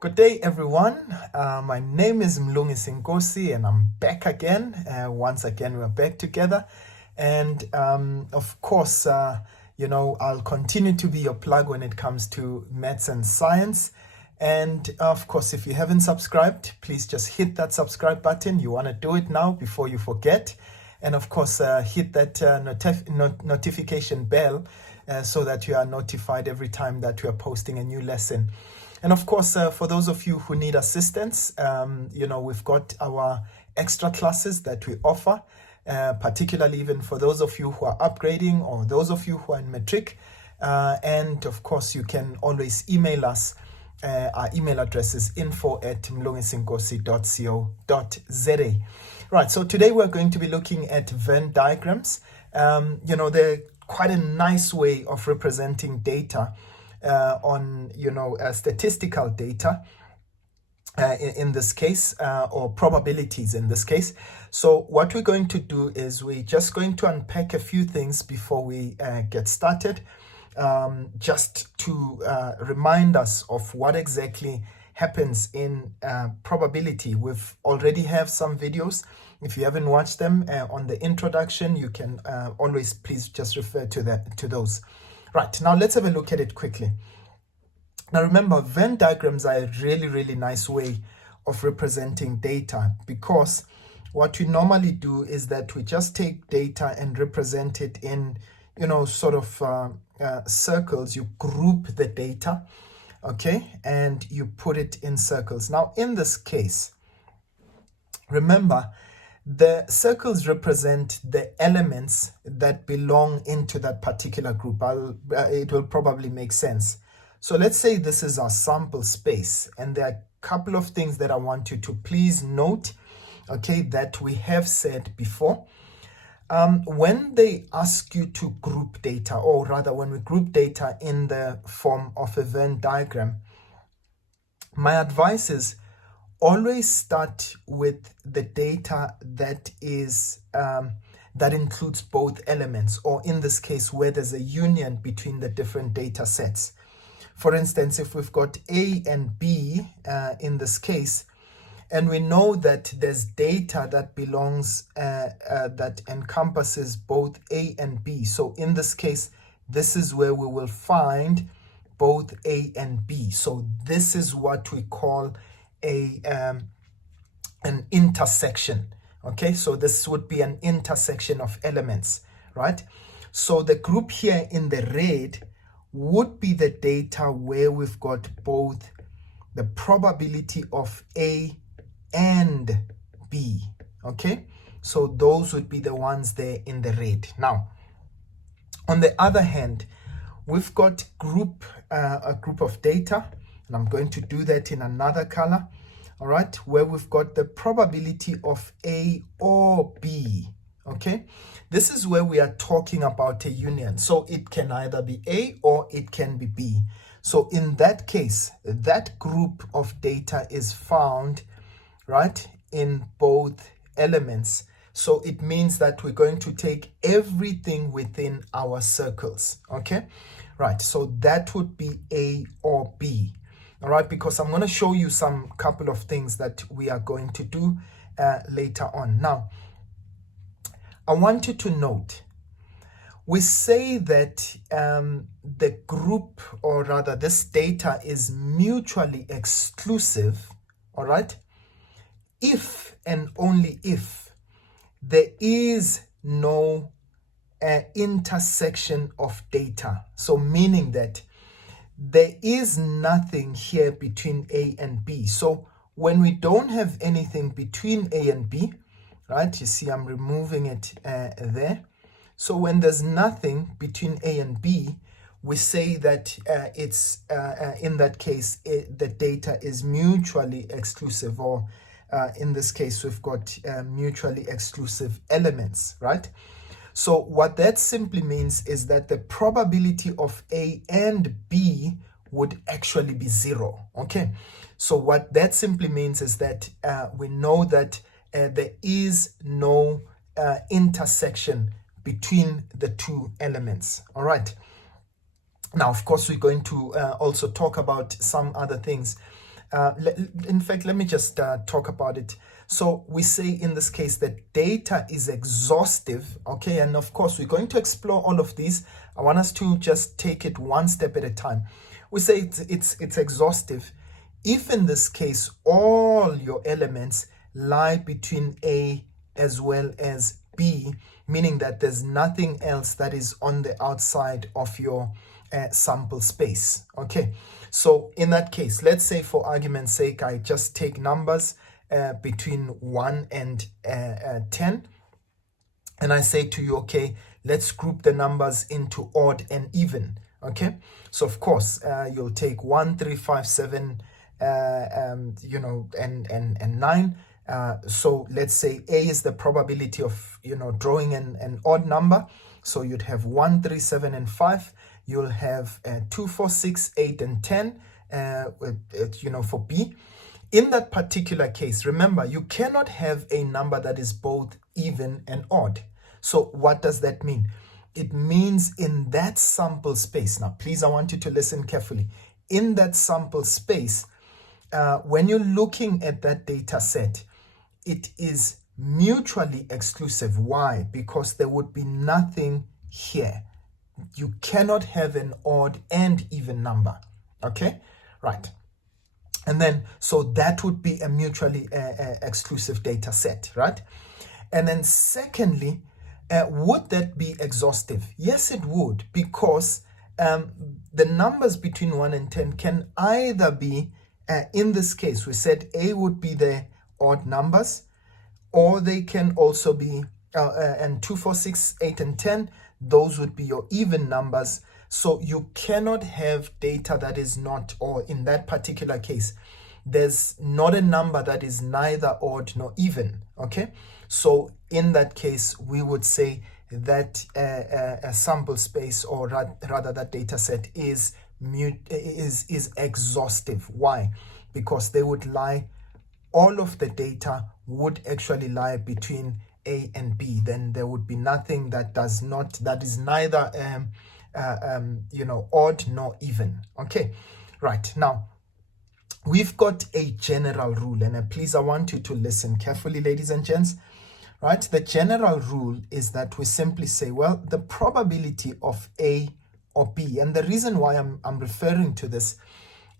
Good day, everyone. My name is Mlungisi Nkosi, and I'm back again. Once again, we're back together. And of course, I'll continue to be your plug when it comes to maths and science. And of course, if you haven't subscribed, please just hit that subscribe button. You want to do it now before you forget. And of course, hit that notification bell so that you are notified every time that we are posting a new lesson. And of course, for those of you who need assistance, we've got our extra classes that we offer, particularly even for those of you who are upgrading or those of you who are in Matric. And of course, you can always email us. Our email address is info@mlungisinkosi.co.za. Right, so today we're going to be looking at Venn diagrams. They're quite a nice way of representing data on statistical data in this case, or probabilities in this case. So what we're going to do is we're just going to unpack a few things before we get started, just to remind us of what exactly happens in probability. We've already have some videos. If you haven't watched them on the introduction, you can always please just refer to those. Right, now let's have a look at it quickly. Now remember, Venn diagrams are a really, really nice way of representing data, because what we normally do is that we just take data and represent it in, circles. You group the data, okay, and you put it in circles. Now in this case, remember, the circles represent the elements that belong into that particular group. It will probably make sense. So let's say this is our sample space, and there are a couple of things that I want you to please note, okay, that we have said before. When they ask you to group data, or rather when we group data in the form of a Venn diagram, my advice is always start with the data that is that includes both elements, or in this case where there's a union between the different data sets. For instance, if we've got A and B in this case, and we know that there's data that belongs that encompasses both A and B. So in this case, this is where we will find both A and B. So this is what we call an intersection. Okay, so this would be an intersection of elements, right? So the group here in the red would be the data where we've got both the probability of A and B. Okay, so those would be the ones there in the red. Now on the other hand, we've got a group of data, and I'm going to do that in another color, all right, where we've got the probability of A or B. Okay, this is where we are talking about a union. So it can either be A or it can be B. So in that case, that group of data is found, right, in both elements. So it means that we're going to take everything within our circles. Okay, right, so that would be A or B. All right, because I'm going to show you some couple of things that we are going to do later on. Now, I want you to note, we say that the group, or rather this data, is mutually exclusive, all right, if and only if there is no intersection of data. So meaning that there is nothing here between A and B. So when we don't have anything between A and B, right, you see I'm removing it there. So when there's nothing between A and B, we say that it's in that case the data is mutually exclusive, or in this case we've got mutually exclusive elements, right? So what that simply means is that the probability of A and B would actually be 0. Okay, so what that simply means is that we know that there is no intersection between the two elements. All right, Now, of course, we're going to also talk about some other things In fact, let me just talk about it. So we say in this case that data is exhaustive, okay? And of course, we're going to explore all of these. I want us to just take it one step at a time. We say it's exhaustive if in this case all your elements lie between A as well as B, meaning that there's nothing else that is on the outside of your sample space. Okay, so in that case, let's say for argument's sake, I just take numbers between 1 and 10, and I say to you, okay, let's group the numbers into odd and even. Okay, so of course you'll take 1, 3, 5, 7, and 9. So let's say A is the probability of drawing an odd number. So you'd have 1, 3, 7, and 5. You'll have 2, 4, 6, 8, and 10. For B. In that particular case, remember, you cannot have a number that is both even and odd. So what does that mean? It means in that sample space, now please, I want you to listen carefully. In that sample space, when you're looking at that data set, it is mutually exclusive. Why? Because there would be nothing here. You cannot have an odd and even number. Okay, right. And then, so that would be a mutually exclusive data set, right? And then secondly, would that be exhaustive? Yes, it would, because the numbers between 1 and 10 can either be, in this case, we said A would be the odd numbers, or they can also be, and 2, 4, 6, 8, and 10, those would be your even numbers. So you cannot have data that is not, or in that particular case, there's not a number that is neither odd nor even. Okay, so in that case, we would say that a sample space, or rather that data set is exhaustive. Why? Because they would lie, all of the data would actually lie between A and B. Then there would be nothing that is neither odd nor even. Okay, right. Now we've got a general rule, and please, I want you to listen carefully, ladies and gents. Right, the general rule is that we simply say, well, the probability of A or B, and the reason why I'm referring to this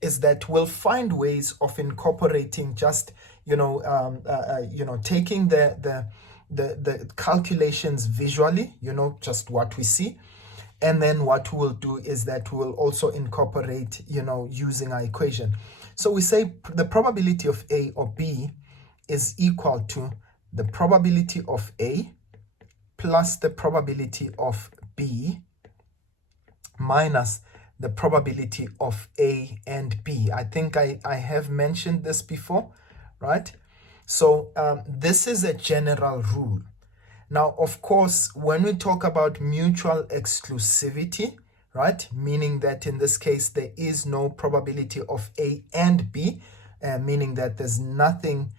is that we'll find ways of incorporating just taking the calculations visually, just what we see. And then what we'll do is that we'll also incorporate, using our equation. So we say the probability of A or B is equal to the probability of A plus the probability of B minus the probability of A and B. I think I have mentioned this before, right? So this is a general rule. Now, of course, when we talk about mutual exclusivity, right, meaning that in this case, there is no probability of A and B, meaning that there's nothing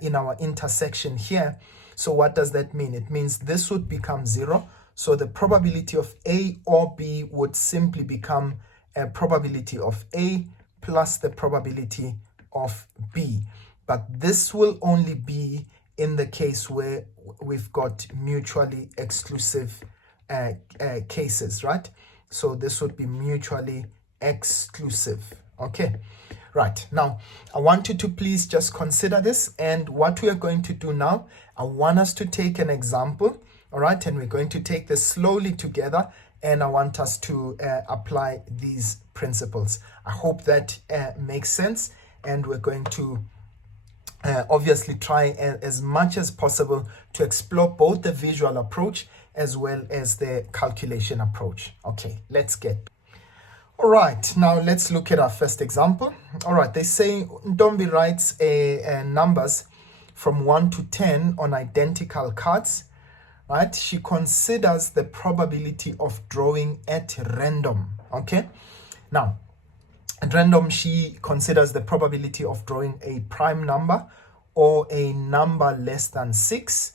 in our intersection here. So what does that mean? It means this would become 0. So the probability of A or B would simply become a probability of A plus the probability of B. But this will only be in the case where we've got mutually exclusive cases, right? So this would be mutually exclusive. Okay, right. Now, I want you to please just consider this. And what we are going to do now, I want us to take an example, all right? And we're going to take this slowly together. And I want us to apply these principles. I hope that makes sense. And we're going to obviously try as much as possible to explore both the visual approach as well as the calculation approach. Okay, let's get. All right, now let's look at our first example. All right, they say Ntombi writes numbers from 1 to 10 on identical cards. Right, she considers the probability of drawing at random. Okay, now at random she considers the probability of drawing a prime number or a number less than 6.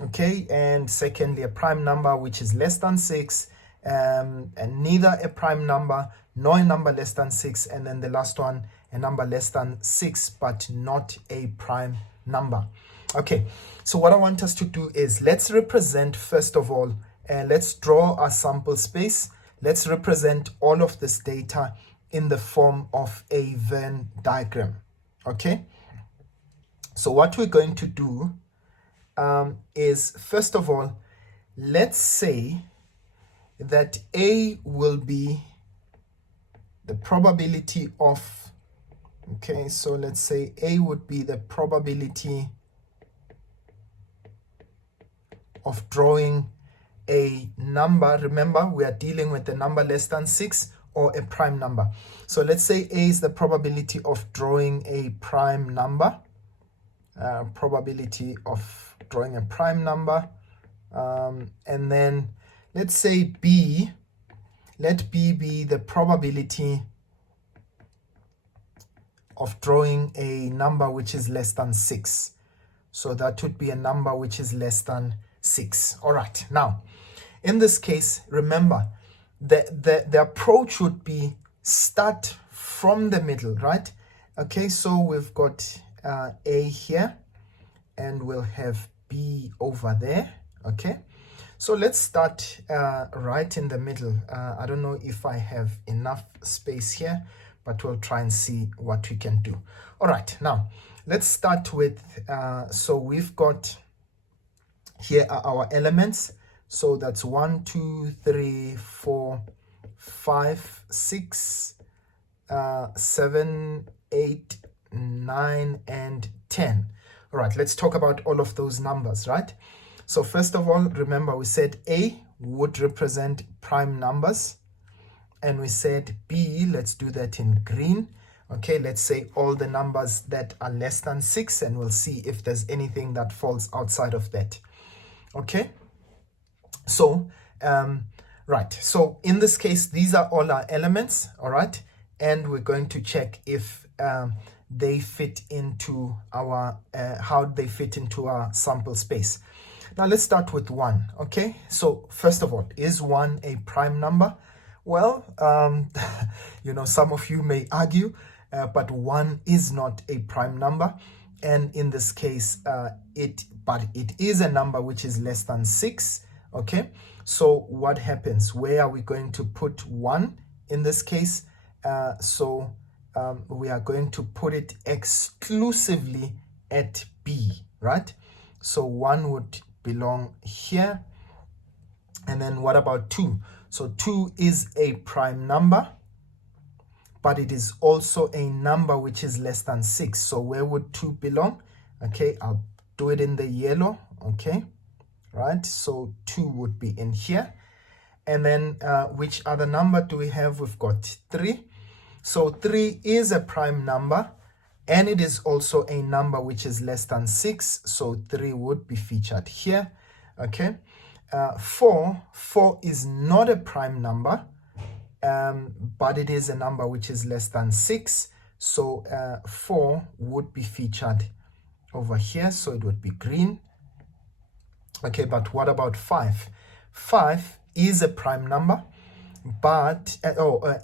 Okay, and secondly a prime number which is less than 6, and neither a prime number nor a number less than 6, and then the last one, a number less than 6 but not a prime number. Okay, so what I want us to do is, let's represent, first of all, let's draw our sample space. Let's represent all of this data in the form of a Venn diagram. Okay, so what we're going to do is, first of all, let's say that A will be the probability of, okay, so let's say A would be the probability of drawing a number. Remember, we are dealing with a number less than 6 or a prime number. So let's say A is the probability of drawing a prime number, probability of drawing a prime number, and then let's say B, let B be the probability of drawing a number which is less than 6. So that would be a number which is less than 6. All right, now in this case, remember the approach would be start from the middle, right? Okay, so we've got A here and we'll have B over there. Okay, so let's start right in the middle. I don't know if I have enough space here, but we'll try and see what we can do. All right, now let's start with, so we've got, here are our elements. So that's 1, 2, 3, 4, 5, 6, 7, 8, 9, and 10. All right, let's talk about all of those numbers, right? So first of all, remember we said A would represent prime numbers, and we said B, let's do that in green. Okay, let's say all the numbers that are less than 6, and we'll see if there's anything that falls outside of that. Okay, so right, so in this case, these are all our elements. All right, and we're going to check if they fit into our how they fit into our sample space. Now let's start with 1. Okay, so first of all, is 1 a prime number? Well, you know, some of you may argue, but 1 is not a prime number, and in this case it is a number which is less than 6. Okay, so what happens? Where are we going to put 1 in this case? We are going to put it exclusively at B, right? So 1 would belong here. And then what about 2? So 2 is a prime number, but it is also a number which is less than 6. So where would 2 belong? Okay, I'll do it in the yellow. Okay, right, so 2 would be in here. And then which other number do we have? We've got 3. So 3 is a prime number, and it is also a number which is less than 6. So 3 would be featured here. Okay, 4 is not a prime number, but it is a number which is less than 6. So 4 would be featured over here, so it would be green. Okay, but what about 5? 5 is a prime number, but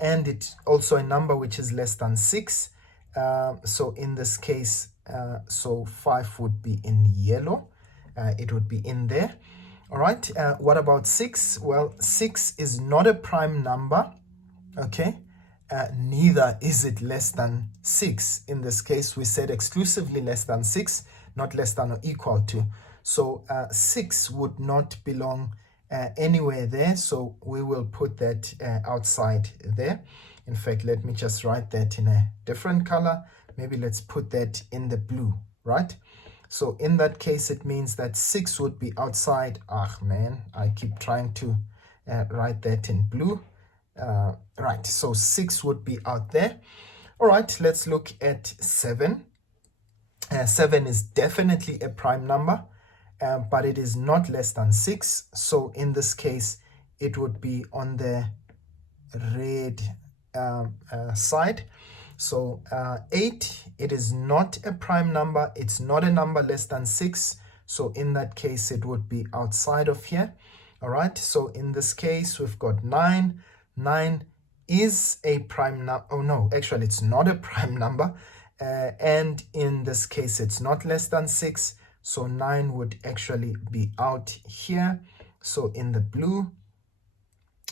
and it's also a number which is less than 6. So in this case, so 5 would be in yellow. It would be in there. All right, what about 6? Well, 6 is not a prime number. Okay, neither is it less than 6. In this case, we said exclusively less than 6, not less than or equal to. So 6 would not belong anywhere there, so we will put that outside there. In fact, let me just write that in a different color. Maybe let's put that in the blue, right? So in that case, it means that 6 would be outside. Ah, man, I keep trying to write that in blue. Right, so 6 would be out there. All right, let's look at 7. 7 is definitely a prime number, but it is not less than 6. So in this case, it would be on the red side. So 8, it is not a prime number. It's not a number less than 6. So in that case, it would be outside of here. All right, so in this case, we've got 9. 9 is a prime number. Oh, no, actually, it's not a prime number. And in this case, it's not less than 6. So 9 would actually be out here. So in the blue,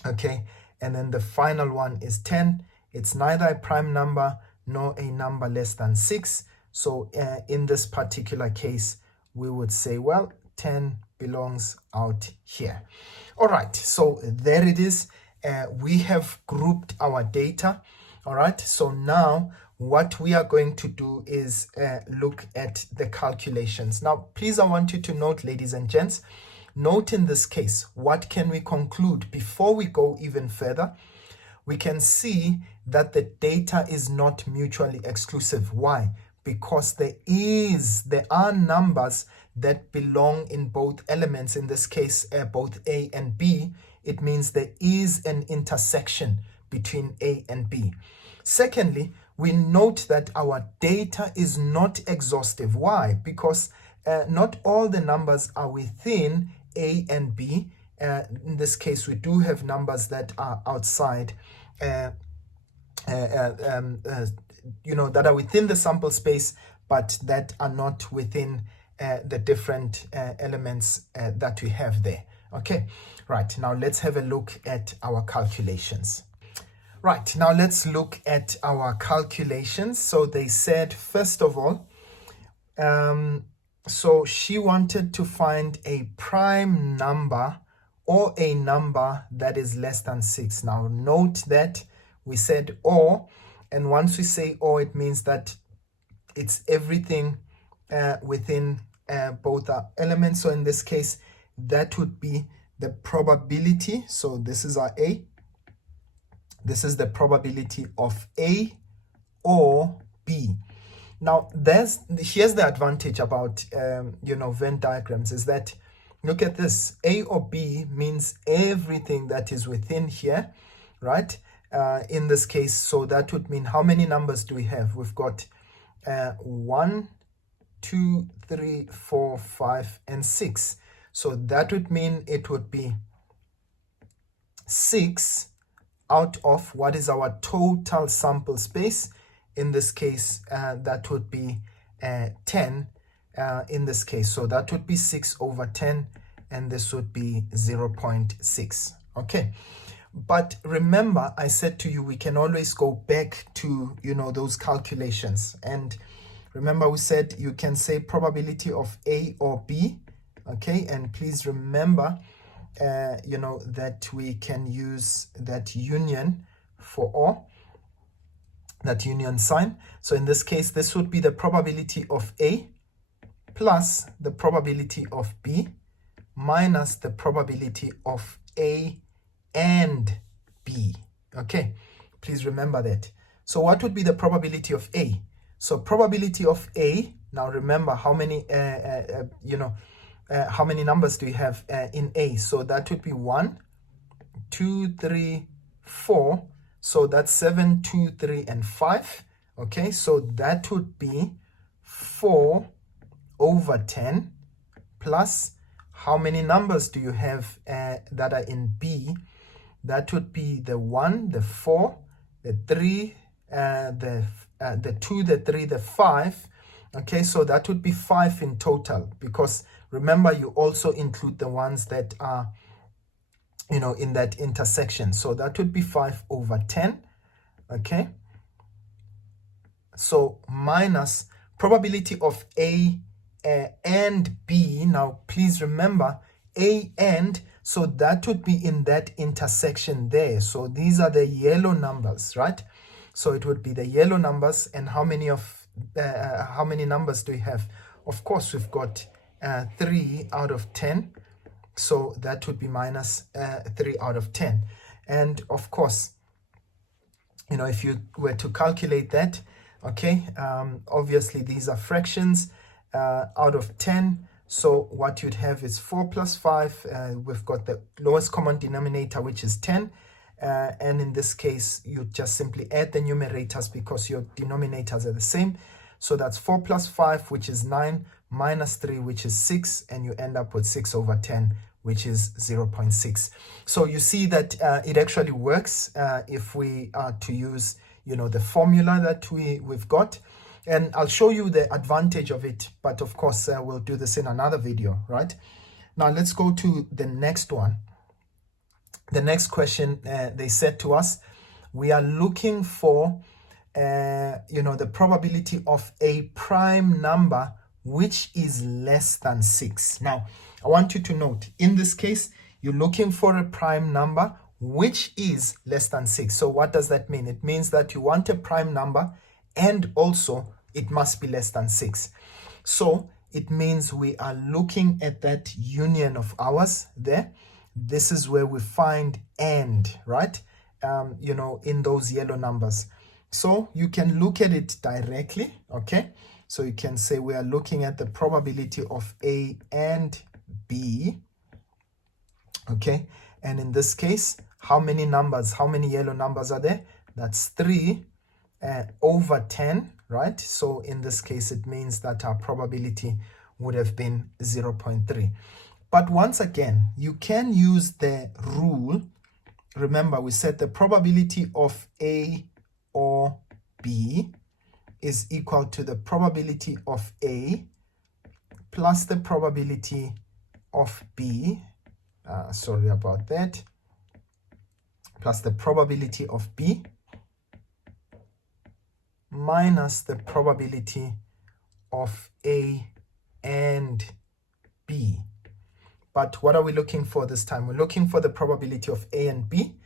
okay. And then the final one is 10. It's neither a prime number nor a number less than 6. So in this particular case, we would say, well, 10 belongs out here. All right, so there it is. We have grouped our data. All right, so now what we are going to do is look at the calculations. Now, please, I want you to note, ladies and gents, note in this case, what can we conclude before we go even further? We can see that the data is not mutually exclusive. Why? Because there are numbers that belong in both elements, in this case, both A and B. It means there is an intersection between A and B. Secondly, we note that our data is not exhaustive. Why? Because not all the numbers are within A and B. In this case, we do have numbers that are outside, that are within the sample space, but that are not within the different elements that we have there. Okay, right, now let's have a look at our calculations. Right, now let's look at our calculations. So they said, first of all, so she wanted to find a prime number or a number that is less than 6. Now note that we said or, and once we say or, it means that it's everything within both our elements. So in this case, that would be the probability. So this is our A. This is the probability of A or B. Now, here's the advantage about Venn diagrams, is that, look at this, A or B means everything that is within here, right? In this case, so that would mean, how many numbers do we have? We've got 1, 2, 3, 4, 5, and 6. So that would mean it would be 6 out of what is our total sample space. In this case, that would be 10 in this case. So that would be 6 over 10, and this would be 0.6. Okay. But remember, I said to you, we can always go back to, those calculations. And remember, we said you can say probability of A or B. Okay. And please remember, that we can use that union for or, that union sign. So in this case, this would be the probability of A plus the probability of B minus the probability of A and B. Okay, please remember that. So what would be the probability of A? So probability of A, now remember how many, how many numbers do you have in A? So that would be 1, 2, 3, 4. So that's 7, 2, 3, and 5. Okay, so that would be 4 over 10 plus how many numbers do you have that are in B? That would be the 1, the 4, the 3, the 2, the 3, the 5. Okay, so that would be 5 in total, because remember, you also include the ones that are, in that intersection. So that would be 5 over 10. Okay. So minus probability of A and B. Now, please remember, A and, so that would be in that intersection there. So these are the yellow numbers, right? So it would be the yellow numbers. And how many numbers do we have? Of course, we've got 3 out of 10. So that would be minus 3 out of 10. And of course, if you were to calculate that, okay, obviously these are fractions out of 10. So what you'd have is 4 plus 5. We've got the lowest common denominator, which is 10. And in this case, you just simply add the numerators because your denominators are the same. So that's 4 plus 5, which is 9, minus 3, which is 6, and you end up with 6 over 10, which is 0.6. So you see that it actually works if we are to use, the formula that we've got. And I'll show you the advantage of it, but of course we'll do this in another video, right? Now let's go to the next one. The next question, they said to us, we are looking for, the probability of a prime number which is less than 6. Now, I want you to note, in this case, you're looking for a prime number which is less than 6. So what does that mean? It means that you want a prime number and also it must be less than 6. So it means we are looking at that union of ours there. This is where we find and, right? In those yellow numbers. So you can look at it directly, okay? So you can say we are looking at the probability of A and B, okay? And in this case, how many yellow numbers are there? That's 3 over 10, right? So in this case, it means that our probability would have been 0.3. But once again, you can use the rule. Remember, we said the probability of A or B is equal to the probability of A plus the probability of B. Sorry about that. Plus the probability of B minus the probability of A and B. But what are we looking for this time? We're looking for the probability of A and B.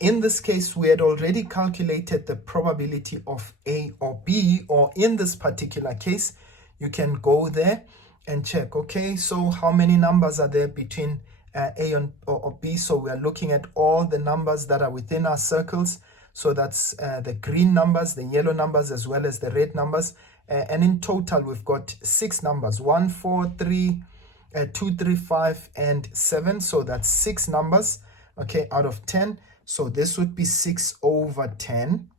In this case, we had already calculated the probability of A or B, or in this particular case, you can go there and check, okay, so how many numbers are there between A or B? So we are looking at all the numbers that are within our circles. So that's the green numbers, the yellow numbers, as well as the red numbers. And in total, we've got 6 numbers, 1, 4, 3, 2, 3, 5, and 7. So that's 6 numbers, okay, out of 10. So this would be 6 over 10.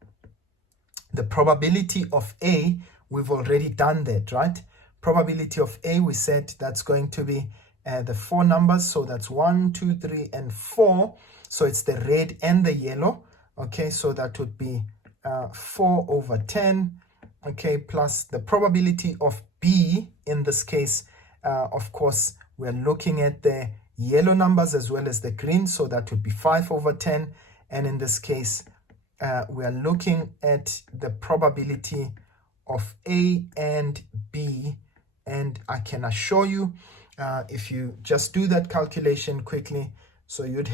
The probability of A, we've already done that, right? Probability of A, we said that's going to be the 4 numbers. So that's 1, 2, 3, and 4. So it's the red and the yellow. Okay, so that would be 4 over 10. Okay, plus the probability of B, in this case, of course, we're looking at the yellow numbers as well as the green, so that would be 5 over 10. And in this case, we are looking at the probability of A and B. And I can assure you, if you just do that calculation quickly, so you'd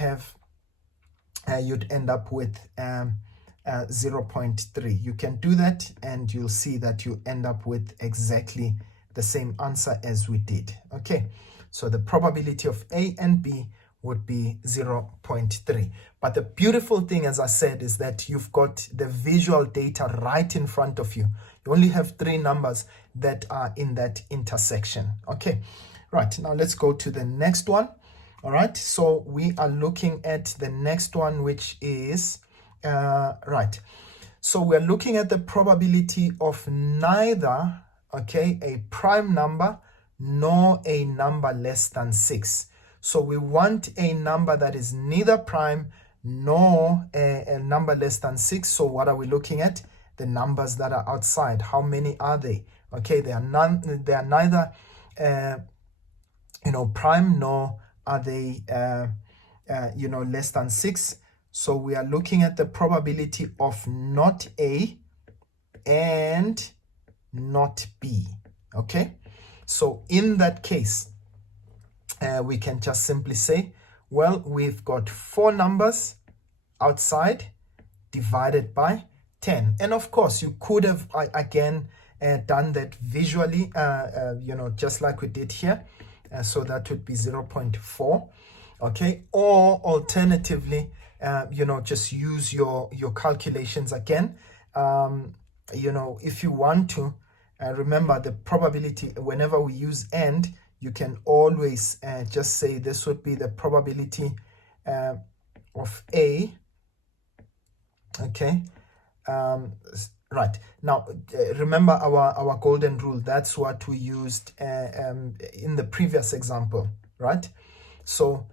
end up with 0.3. You can do that and you'll see that you end up with exactly the same answer as we did. Okay, so the probability of A and B would be 0.3. But the beautiful thing, as I said, is that you've got the visual data right in front of you. You only have 3 numbers that are in that intersection. Okay, right, now let's go to the next one. All right, so we are looking at the next one, which is right. So we're looking at the probability of neither, okay, a prime number nor a number less than 6. So we want a number that is neither prime nor a number less than 6. So what are we looking at? The numbers that are outside. How many are they? Okay, they are neither prime nor are they less than 6. So we are looking at the probability of not A and not B. Okay, so in that case, we can just simply say, well, we've got 4 numbers outside divided by 10. And of course, you could have again done that visually, just like we did here. So that would be 0.4. Okay, or alternatively, just use your calculations again. If you want to, remember the probability, whenever we use and, you can always just say this would be the probability of A. Okay, right, now remember our golden rule. That's what we used in the previous example, right? So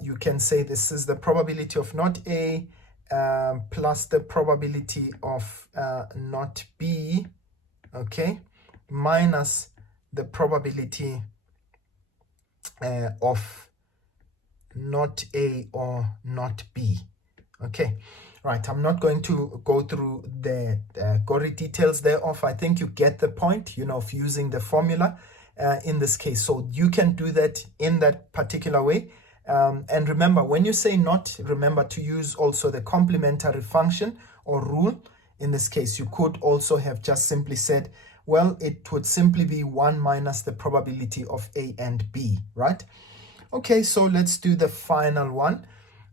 you can say this is the probability of not A plus the probability of not B, okay, minus the probability of not A or not B. Okay, right, I'm not going to go through the gory details thereof. I think you get the point, of using the formula in this case. So you can do that in that particular way. And remember, when you say not, remember to use also the complementary function or rule. In this case, you could also have just simply said, well, it would simply be 1 minus the probability of A and B, right? Okay, so let's do the final one.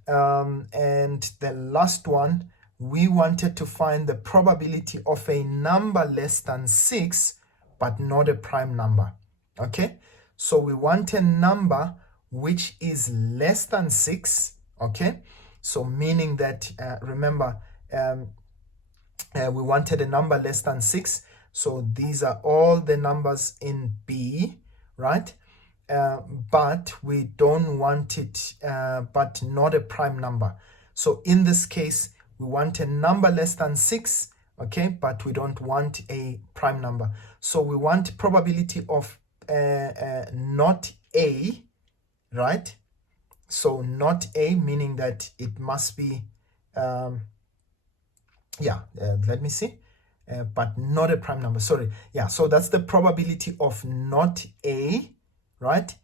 And the last one, we wanted to find the probability of a number less than 6, but not a prime number. Okay, so we want a number which is less than 6. Okay, so meaning that, remember, we wanted a number less than 6. So these are all the numbers in B, right? But we don't want it, but not a prime number. So in this case, we want a number less than 6, okay, but we don't want a prime number. So we want probability of not A, right? So not A, meaning that it must be, let me see, but not a prime number, sorry. Yeah, so that's the probability of not A, right,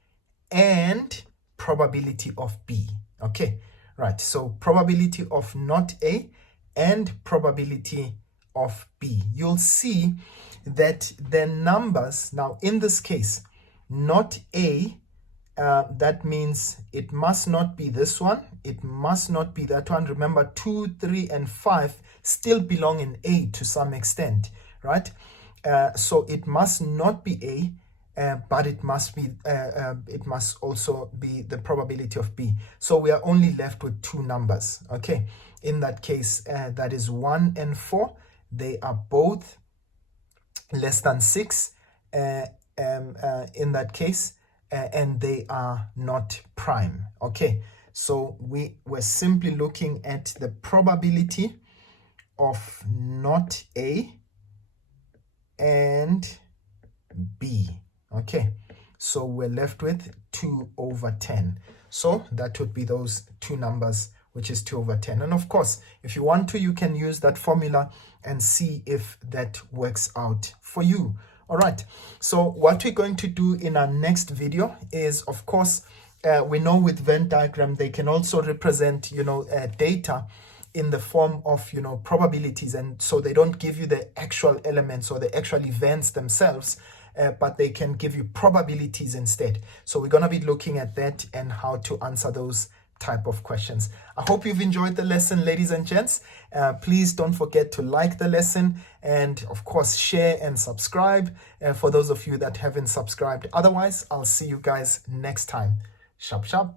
and probability of B. Okay, right, so probability of not A and probability of B. You'll see that the numbers, now in this case, not A, that means it must not be this one, it must not be that one. Remember, 2, 3, and 5 still belong in A to some extent, right? So it must not be A, but it must be, it must also be the probability of B. So we are only left with 2 numbers. Okay, in that case, that is 1 and 4. They are both less than 6 in that case, and they are not prime. Okay, so we were simply looking at the probability of not A and B. Okay, so we're left with 2/10. So that would be those 2 numbers, which is 2/10. And of course, if you want to, you can use that formula and see if that works out for you. All right, so what we're going to do in our next video is, of course, we know with Venn diagram, they can also represent, data in the form of, probabilities. And so they don't give you the actual elements or the actual events themselves, but they can give you probabilities instead. So we're going to be looking at that and how to answer those type of questions. I hope you've enjoyed the lesson, ladies and gents. Please don't forget to like the lesson and, of course, share and subscribe for those of you that haven't subscribed. Otherwise, I'll see you guys next time. Sharp, sharp.